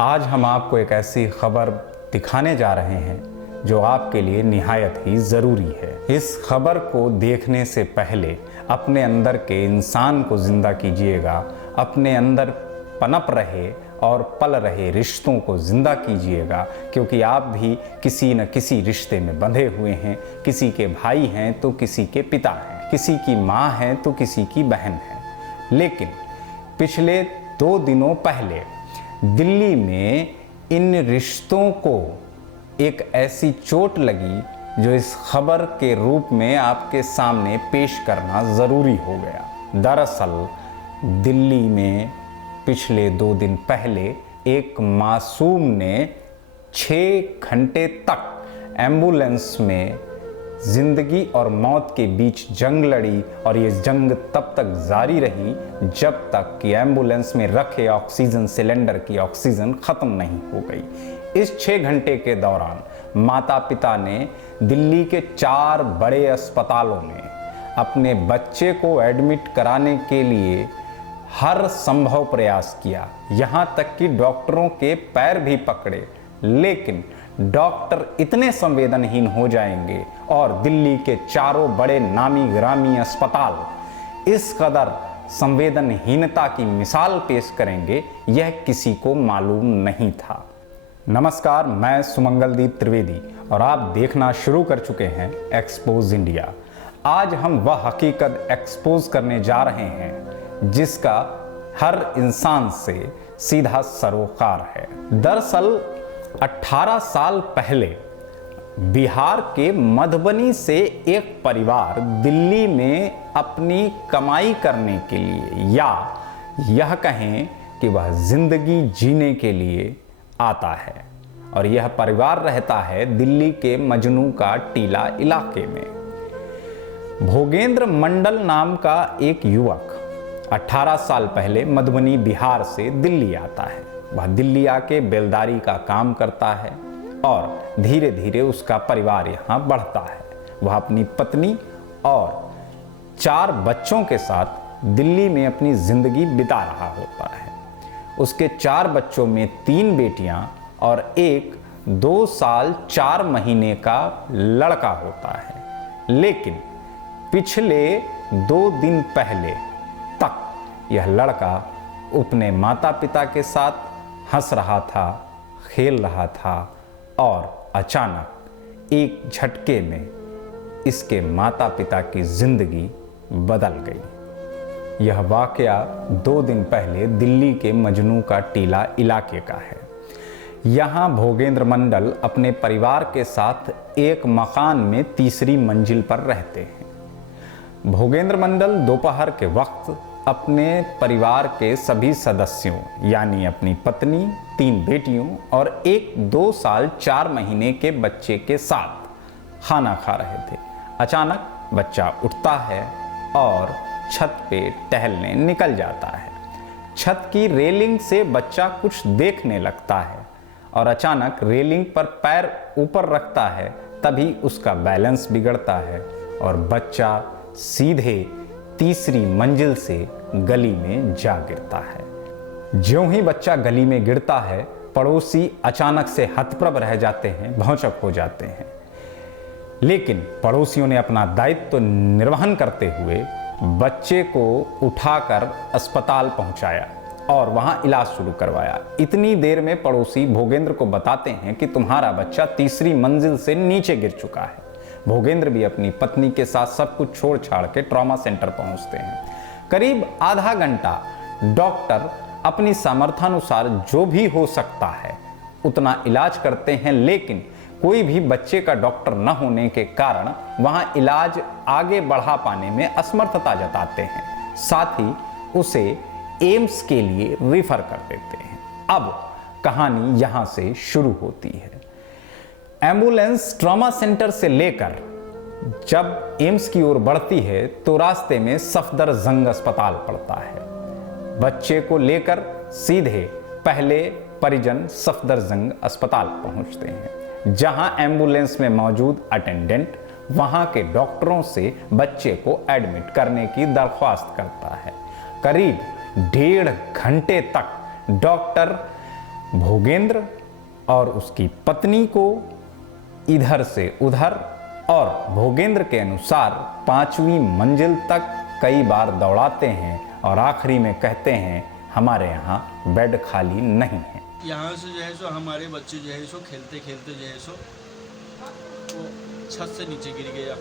आज हम आपको एक ऐसी खबर दिखाने जा रहे हैं जो आपके लिए निहायत ही ज़रूरी है। इस खबर को देखने से पहले अपने अंदर के इंसान को ज़िंदा कीजिएगा, अपने अंदर पनप रहे और पल रहे रिश्तों को ज़िंदा कीजिएगा, क्योंकि आप भी किसी न किसी रिश्ते में बंधे हुए हैं। किसी के भाई हैं तो किसी के पिता हैं, किसी की माँ हैं तो किसी की बहन है। लेकिन पिछले 2 दिनों पहले दिल्ली में इन रिश्तों को एक ऐसी चोट लगी जो इस खबर के रूप में आपके सामने पेश करना ज़रूरी हो गया। दरअसल दिल्ली में पिछले 2 दिन पहले एक मासूम ने 6 घंटे तक एम्बुलेंस में ज़िंदगी और मौत के बीच जंग लड़ी, और ये जंग तब तक जारी रही जब तक कि एम्बुलेंस में रखे ऑक्सीजन सिलेंडर की ऑक्सीजन ख़त्म नहीं हो गई। इस 6 घंटे के दौरान माता पिता ने दिल्ली के 4 बड़े अस्पतालों में अपने बच्चे को एडमिट कराने के लिए हर संभव प्रयास किया, यहाँ तक कि डॉक्टरों के पैर भी पकड़े। लेकिन डॉक्टर इतने संवेदनहीन हो जाएंगे और दिल्ली के 4 बड़े नामी ग्रामी अस्पताल इस कदर संवेदनहीनता की मिसाल पेश करेंगे, यह किसी को मालूम नहीं था। नमस्कार, मैं सुमंगलदीप त्रिवेदी और आप देखना शुरू कर चुके हैं एक्सपोज इंडिया। आज हम वह हकीकत एक्सपोज करने जा रहे हैं जिसका हर इंसान से सीधा सरोकार है। दरअसल 18 साल पहले बिहार के मधुबनी से एक परिवार दिल्ली में अपनी कमाई करने के लिए, या यह कहें कि वह जिंदगी जीने के लिए आता है, और यह परिवार रहता है दिल्ली के मजनू का टीला इलाके में। भोगेंद्र मंडल नाम का एक युवक 18 साल पहले मधुबनी बिहार से दिल्ली आता है। वह दिल्ली आके बेलदारी का काम करता है और धीरे धीरे उसका परिवार यहाँ बढ़ता है। वह अपनी पत्नी और 4 बच्चों के साथ दिल्ली में अपनी ज़िंदगी बिता रहा होता है। उसके 4 बच्चों में 3 बेटियां और एक 2 साल 4 महीने का लड़का होता है। लेकिन पिछले 2 दिन पहले तक यह लड़का अपने माता पिता के साथ हंस रहा था, खेल रहा था, और अचानक एक झटके में इसके माता पिता की जिंदगी बदल गई। यह वाकया 2 दिन पहले दिल्ली के मजनू का टीला इलाके का है। यहाँ भोगेंद्र मंडल अपने परिवार के साथ एक मकान में 3री मंजिल पर रहते हैं। भोगेंद्र मंडल दोपहर के वक्त अपने परिवार के सभी सदस्यों यानी अपनी पत्नी, 3 बेटियों और एक 2 साल 4 महीने के बच्चे के साथ खाना खा रहे थे। अचानक बच्चा उठता है और छत पे टहलने निकल जाता है। छत की रेलिंग से बच्चा कुछ देखने लगता है और अचानक रेलिंग पर पैर ऊपर रखता है, तभी उसका बैलेंस बिगड़ता है और बच्चा सीधे 3री मंजिल से गली में जा गिरता है। ज्यों ही बच्चा गली में गिरता है, पड़ोसी अचानक से हतप्रभ रह जाते हैं, भौंचक हो जाते हैं। लेकिन पड़ोसियों ने अपना दायित्व निर्वहन करते हुए बच्चे को उठाकर अस्पताल पहुंचाया और वहां इलाज शुरू करवाया। इतनी देर में पड़ोसी भोगेंद्र को बताते हैं कि तुम्हारा बच्चा 3री मंजिल से नीचे गिर चुका है। भोगेंद्र भी अपनी पत्नी के साथ सब कुछ छोड़ छाड़ के ट्रॉमा सेंटर पहुंचते हैं। करीब आधा घंटा डॉक्टर अपनी सामर्थ्यानुसार जो भी हो सकता है उतना इलाज करते हैं, लेकिन कोई भी बच्चे का डॉक्टर न होने के कारण वहां इलाज आगे बढ़ा पाने में असमर्थता जताते हैं। साथ ही उसे एम्स के लिए रेफर कर देते हैं। अब कहानी यहां से शुरू होती है। एम्बुलेंस ट्रॉमा सेंटर से लेकर जब एम्स की ओर बढ़ती है तो रास्ते में सफदरजंग अस्पताल पड़ता है। बच्चे को लेकर सीधे पहले परिजन सफदरजंग अस्पताल पहुंचते हैं, जहां एम्बुलेंस में मौजूद अटेंडेंट वहां के डॉक्टरों से बच्चे को एडमिट करने की दरख्वास्त करता है। करीब 1.5 घंटे तक डॉक्टर भोगेंद्र और उसकी पत्नी को इधर से उधर और भोगेंद्र के अनुसार 5वीं मंजिल तक कई बार दौड़ाते हैं और आखिरी में कहते हैं हमारे यहाँ बेड खाली नहीं है। यहाँ से जो है सो हमारे बच्चे जो है सो खेलते खेलते जो है सो वो छत से नीचे गिर गया,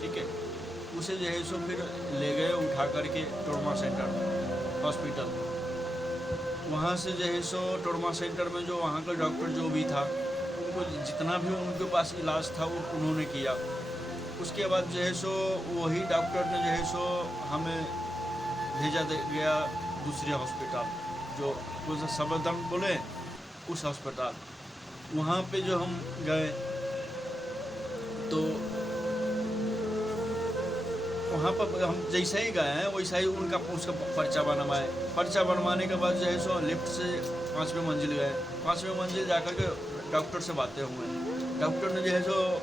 ठीक है। उसे जो है सो फिर ले गए उठा करके ट्रॉमा सेंटर हॉस्पिटल। वहाँ से जो है सो ट्रॉमा सेंटर में जो वहाँ का डॉक्टर जो भी था, उनको जितना भी उनके पास इलाज था वो उन्होंने किया। उसके बाद जो है सो वही डॉक्टर ने जो है सो हमें भेजा गया दूसरे हॉस्पिटल, जो सबदम बोले उस हॉस्पिटल। वहाँ पे जो हम गए तो वहाँ पर हम जैसे ही गए हैं वैसा ही उसका पर्चा बनवाए। पर्चा बनवाने के बाद जो है सो लिफ्ट से 5वें मंजिल गए। 5वें मंजिल जाकर के डॉक्टर से बातें हुए। डॉक्टर ने जो है सो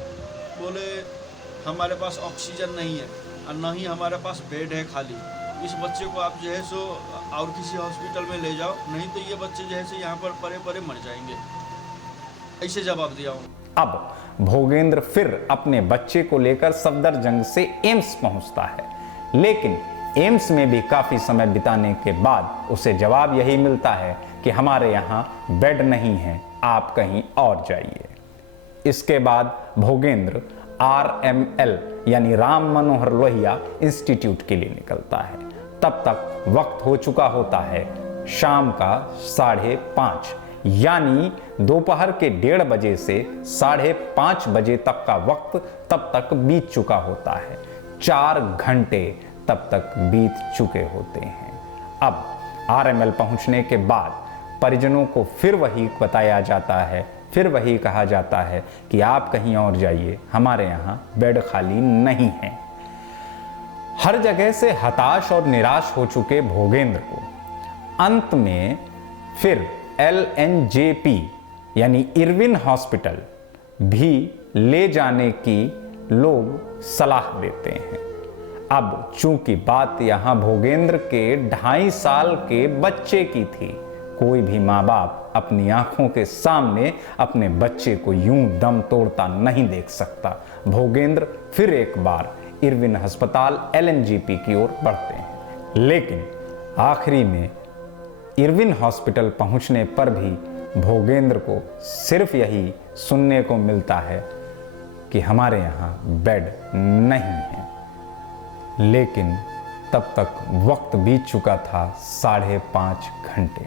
बोले हमारे पास ऑक्सीजन नहीं है और ना ही हमारे पास बेड है खाली, इस बच्चे को आप जो है सो और किसी हॉस्पिटल में ले जाओ, नहीं तो ये बच्चे जो है सो यहाँ पर परे परे मर जाएंगे। ऐसे जवाब दिया हूँ। अब भोगेंद्र फिर अपने बच्चे को लेकर सफदरजंग से एम्स पहुंचता है, लेकिन एम्स में भी काफी समय बिताने के बाद उसे जवाब यही मिलता है कि हमारे यहाँ बेड नहीं है, आप कहीं और जाइए। इसके बाद भोगेंद्र RML यानी राम मनोहर लोहिया इंस्टीट्यूट के लिए निकलता है। तब तक वक्त हो चुका होता है शाम का 5:30, यानी दोपहर के 1:30 बजे से 5:30 बजे तक का वक्त तब तक बीत चुका होता है। 4 घंटे तब तक बीत चुके होते हैं। अब RML पहुंचने के बाद परिजनों को फिर वही बताया जाता है, फिर वही कहा जाता है कि आप कहीं और जाइए, हमारे यहाँ बेड खाली नहीं है। हर जगह से हताश और निराश हो चुके भोगेंद्र को अंत में फिर LNJP यानी इरविन हॉस्पिटल भी ले जाने की लोग सलाह देते हैं। अब चूंकि बात यहाँ भोगेंद्र के 2.5 साल के बच्चे की थी, कोई भी माँ बाप अपनी आंखों के सामने अपने बच्चे को यूं दम तोड़ता नहीं देख सकता। भोगेंद्र फिर एक बार इरविन अस्पताल LNJP की ओर बढ़ते हैं, लेकिन आखिरी में इरविन हॉस्पिटल पहुंचने पर भी भोगेंद्र को सिर्फ यही सुनने को मिलता है कि हमारे यहाँ बेड नहीं है। लेकिन तब तक वक्त बीत चुका था 5.5 घंटे।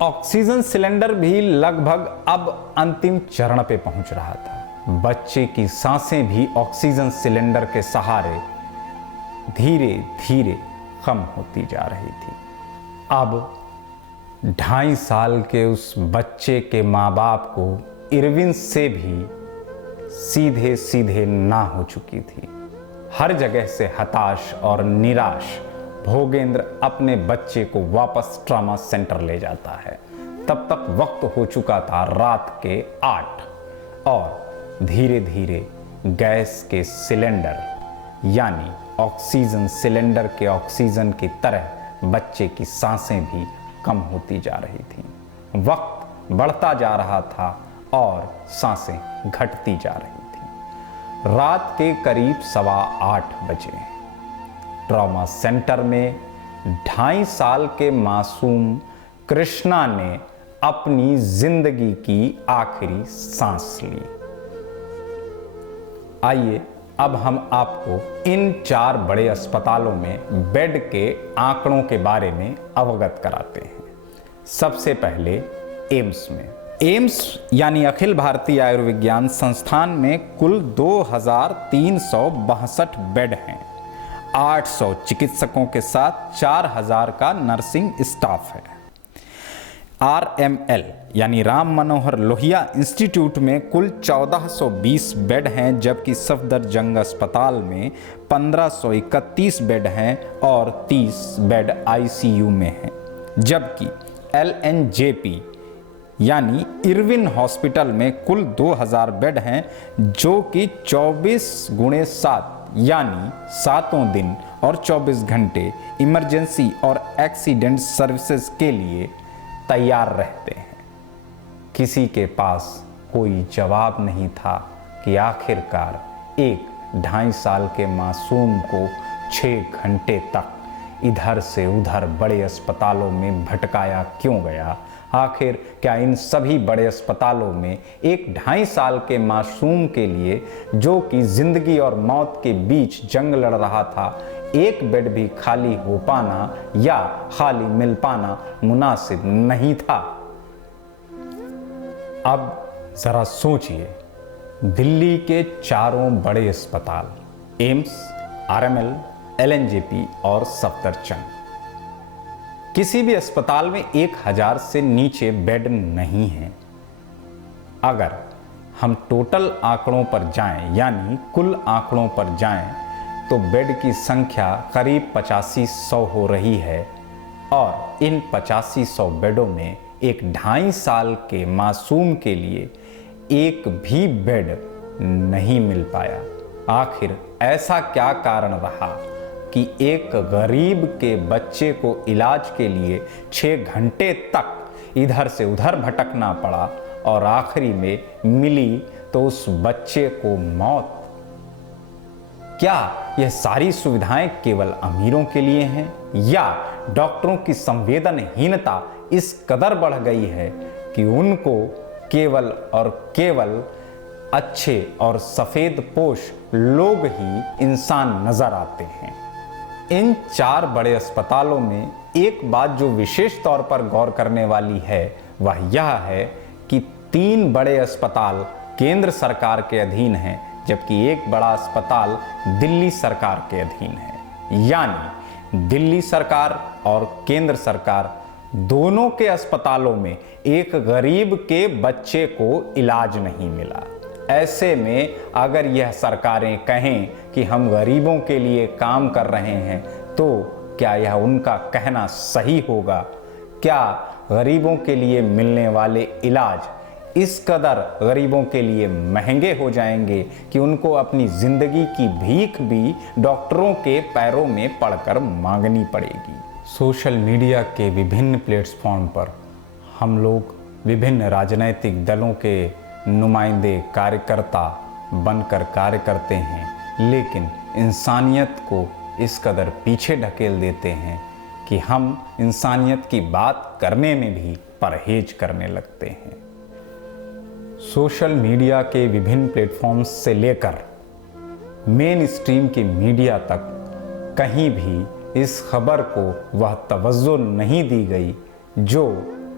ऑक्सीजन सिलेंडर भी लगभग अब अंतिम चरण पे पहुंच रहा था। बच्चे की सांसें भी ऑक्सीजन सिलेंडर के सहारे धीरे धीरे कम होती जा रही थी। अब 2.5 साल के उस बच्चे के माँ बाप को इरविन से भी सीधे सीधे ना हो चुकी थी। हर जगह से हताश और निराश भोगेंद्र अपने बच्चे को वापस ट्रॉमा सेंटर ले जाता है। तब तक वक्त हो चुका था रात के 8 और धीरे धीरे गैस के सिलेंडर यानी ऑक्सीजन सिलेंडर के ऑक्सीजन की तरह बच्चे की सांसें भी कम होती जा रही थी। वक्त बढ़ता जा रहा था और सांसें घटती जा रही थी। रात के करीब 8:15 बजे ट्रॉमा सेंटर में 2.5 साल के मासूम कृष्णा ने अपनी जिंदगी की आखिरी सांस ली। आइए अब हम आपको इन 4 बड़े अस्पतालों में बेड के आंकड़ों के बारे में अवगत कराते हैं। सबसे पहले एम्स में। एम्स यानी अखिल भारतीय आयुर्विज्ञान संस्थान में कुल 2362 बेड हैं। 800 चिकित्सकों के साथ 4000 का नर्सिंग स्टाफ है। RML यानी राम मनोहर लोहिया इंस्टीट्यूट में कुल 1420 बेड हैं, जबकि सफदरजंग अस्पताल में 1531 बेड हैं और 30 बेड ICU में हैं। जबकि LNJP यानी इरविन हॉस्पिटल में कुल 2000 बेड हैं, जो कि 24x7 यानी 7 दिन और 24 घंटे इमरजेंसी और एक्सीडेंट सर्विसेज के लिए तैयार रहते हैं। किसी के पास कोई जवाब नहीं था कि आखिरकार एक 2.5 साल के मासूम को 6 घंटे तक इधर से उधर बड़े अस्पतालों में भटकाया क्यों गया। आखिर क्या इन सभी बड़े अस्पतालों में एक 2.5 साल के मासूम के लिए, जो कि जिंदगी और मौत के बीच जंग लड़ रहा था, एक बेड भी खाली हो पाना या खाली मिल पाना मुनासिब नहीं था। अब जरा सोचिए, दिल्ली के चारों बड़े अस्पताल एम्स, आरएमएल, एलएनजेपी और सफदरजंग, किसी भी अस्पताल में 1000 से नीचे बेड नहीं है। अगर हम टोटल आंकड़ों पर जाएं, यानी कुल आंकड़ों पर जाएं, तो बेड की संख्या करीब 8500 हो रही है और इन 8500 बेडों में एक 2.5 साल के मासूम के लिए एक भी बेड नहीं मिल पाया। आखिर ऐसा क्या कारण रहा कि एक गरीब के बच्चे को इलाज के लिए 6 घंटे तक इधर से उधर भटकना पड़ा और आखिरी में मिली तो उस बच्चे को मौत। क्या यह सारी सुविधाएं केवल अमीरों के लिए हैं या डॉक्टरों की संवेदनहीनता इस कदर बढ़ गई है कि उनको केवल और केवल अच्छे और सफेद पोश लोग ही इंसान नजर आते हैं। इन 4 बड़े अस्पतालों में एक बात जो विशेष तौर पर गौर करने वाली है वह यह है कि 3 बड़े अस्पताल केंद्र सरकार के अधीन हैं, जबकि एक बड़ा अस्पताल दिल्ली सरकार के अधीन है। यानी दिल्ली सरकार और केंद्र सरकार दोनों के अस्पतालों में एक गरीब के बच्चे को इलाज नहीं मिला। ऐसे में अगर यह सरकारें कहें कि हम गरीबों के लिए काम कर रहे हैं, तो क्या यह उनका कहना सही होगा? क्या गरीबों के लिए मिलने वाले इलाज इस कदर गरीबों के लिए महंगे हो जाएंगे कि उनको अपनी जिंदगी की भीख भी डॉक्टरों के पैरों में पड़कर मांगनी पड़ेगी? सोशल मीडिया के विभिन्न प्लेटफॉर्म पर हम लोग विभिन्न राजनीतिक दलों के नुमाइंदे कार्यकर्ता बनकर कार्य करते हैं, लेकिन इंसानियत को इस कदर पीछे ढकेल देते हैं कि हम इंसानियत की बात करने में भी परहेज करने लगते हैं। सोशल मीडिया के विभिन्न प्लेटफॉर्म्स से लेकर मेन स्ट्रीम की मीडिया तक कहीं भी इस खबर को वह तवज्जो नहीं दी गई जो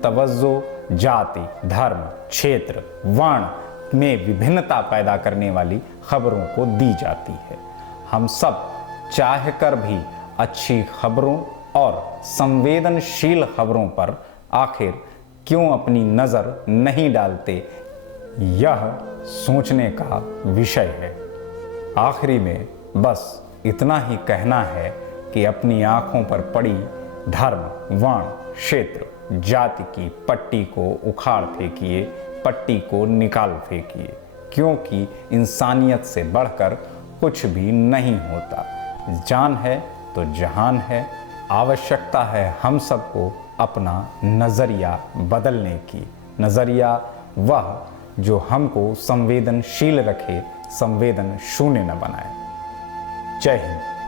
तवज्जो जाति, धर्म, क्षेत्र, वर्ण में विभिन्नता पैदा करने वाली खबरों को दी जाती है। हम सब चाहकर भी अच्छी खबरों और संवेदनशील खबरों पर आखिर क्यों अपनी नज़र नहीं डालते, यह सोचने का विषय है। आखिरी में बस इतना ही कहना है कि अपनी आंखों पर पड़ी धर्म, वर्ण, क्षेत्र, जाति की पट्टी को उखाड़ फेंकिए, पट्टी को निकाल फेंकिए, क्योंकि इंसानियत से बढ़कर कुछ भी नहीं होता। जान है तो जहान है। आवश्यकता है हम सबको अपना नज़रिया बदलने की। नज़रिया वह जो हमको संवेदनशील रखे, संवेदन शून्य न बनाए। जय हिंद।